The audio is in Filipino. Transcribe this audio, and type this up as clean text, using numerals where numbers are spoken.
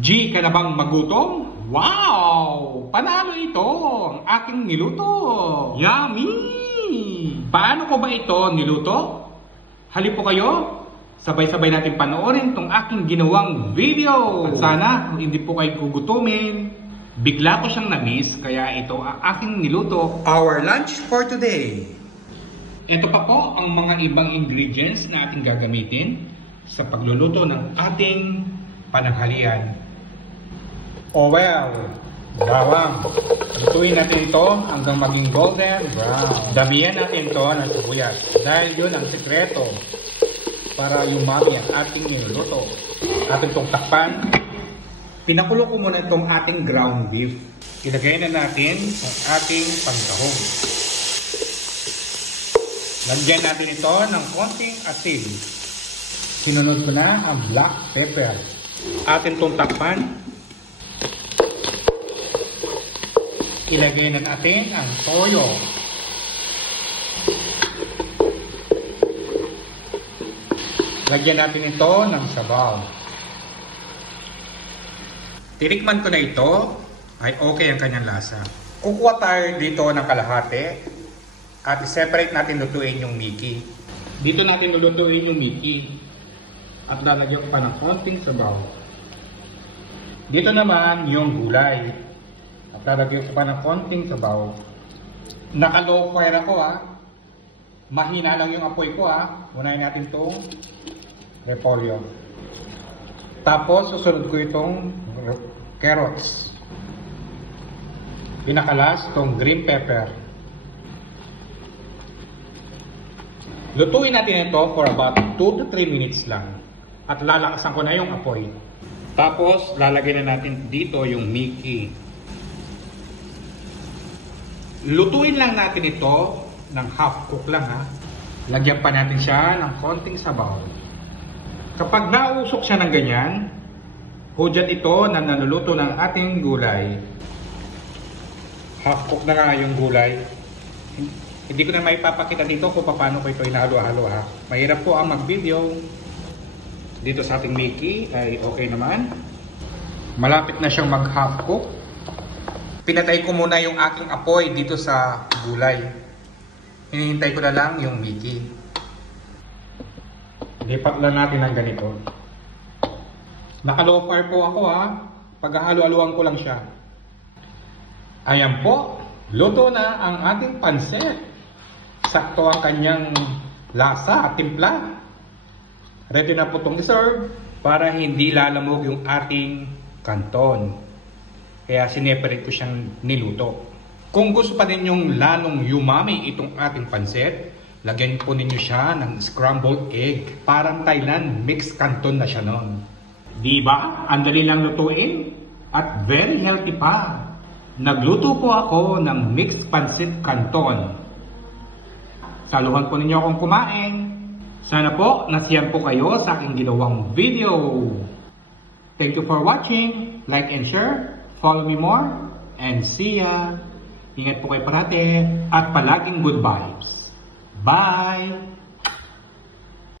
G ka na bang magutom? Wow! Panalo ito! Ang aking niluto! Yummy! Paano ko ba ito niluto? Halip po kayo! Sabay-sabay natin panoorin itong aking ginawang video! At sana, kung hindi po kayo gugutumin, bigla ko siyang na-miss, kaya ito ang aking niluto. Our lunch for today! Ito pa po ang mga ibang ingredients na ating gagamitin sa pagluluto ng ating pananghalian. Bawang. Lutuin natin ito hanggang maging golden brown. Damihan natin ito ng sibuyas dahil yun ang sekreto para umami ang ating niluluto. Ating itong takpan. Pinakulo ko muna itong ating ground beef. Ilagay na natin ang ating pangkahog. Lagyan natin ito ng konting asin. Sinunod ko na ang black pepper. Atin itong takpan. Ilagay na natin ang toyo. Lagyan natin ito ng sabaw. Tinikman ko na ito, ay okay ang kanyang lasa. Kukuha tayo dito ng kalahati at i-separate natin lutuin yung Mickey. Dito natin lulutuin yung Mickey at lalagyan ko pa ng konting sabaw. Dito naman yung gulay. At lalagyan ko pa ng konting sabaw. Naka-low fire ako Mahina lang yung apoy ko Unahin natin itong repolyo. Tapos susunod ko itong carrots. Pinakalas itong green pepper. Lutuin natin ito for about 2 to 3 minutes lang. At lalakasan ko na yung apoy. Tapos lalagyan na natin dito yung Mickey. Lutuin lang natin ito ng half cook lang Lagyan pa natin siya ng konting sabaw. Kapag nausok siya ng ganyan, hudyat ito na naluluto ng ating gulay. Half cook na nga yung gulay. Hindi ko na maipapakita dito kung paano ko ito inahalo-halo Mahirap po ang mag-video. Dito sa ating Mickey ay okay naman. Malapit na siyang mag-half cook. Pinatay ko muna yung aking apoy dito sa gulay. Hinihintay ko na lang yung Mickey. Lipat lang natin ng ganito. Naka-low fire po ako Paghahalo-haluan ko lang siya. Ayan po, luto na ang ating pansit. Sakto ang kanyang lasa at timpla. Ready na po itong i-serve para hindi lalamog yung ating canton. Kaya sineparate ko siyang niluto. Kung gusto pa ninyong lalong umami itong ating pansit, lagyan po ninyo siya ng scrambled egg. Parang Thailand mixed canton na siya nun. Diba? Ang dali lang lutuin at very healthy pa. Nagluto po ako ng mixed pansit canton. Saluhan po ninyo akong kumain. Sana po nasiyan po kayo sa aking ginawang video. Thank you for watching. Like and share. Follow me more. And see ya. Ingat po kayo parate. At palaging good vibes. Bye!